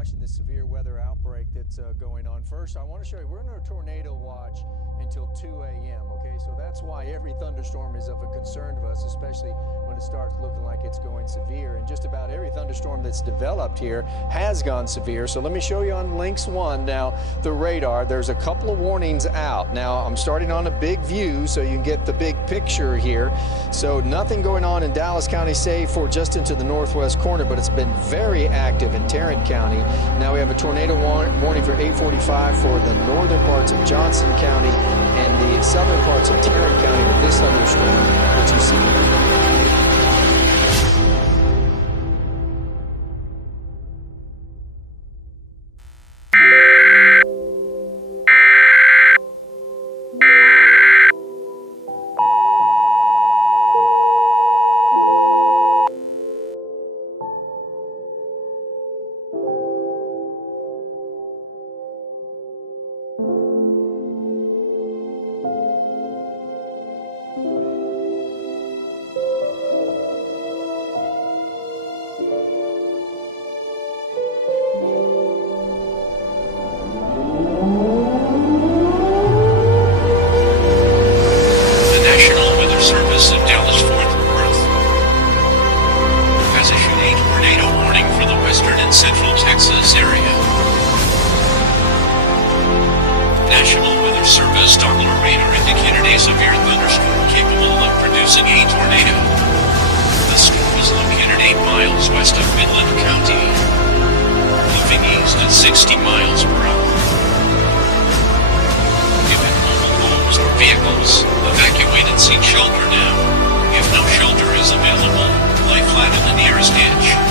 watching the severe weather outbreak that's going on. First, I want to show you, we're under a tornado watch until 2 a.m., okay? So that's why every thunderstorm is of a concern to us, especially when it starts looking like it's going severe. And just about every thunderstorm that's developed here has gone severe. So let me show you on Lynx 1 now, the radar. There's a couple of warnings out. Now, I'm starting on a big view so you can get the big picture here. So nothing going on in Dallas County, save for just into the northwest corner, but it's been very active in Tarrant County. Now we have a tornado warning for 8:45 for the northern parts of Johnson County and the southern parts of Tarrant County with this thunderstorm that you see. Central Texas area. National Weather Service Doppler radar indicated a severe thunderstorm capable of producing a tornado. The storm is located 8 miles west of Midland County, moving east at 60 miles per hour. If in mobile homes or vehicles, evacuate and seek shelter now. If no shelter is available, lie flat in the nearest ditch.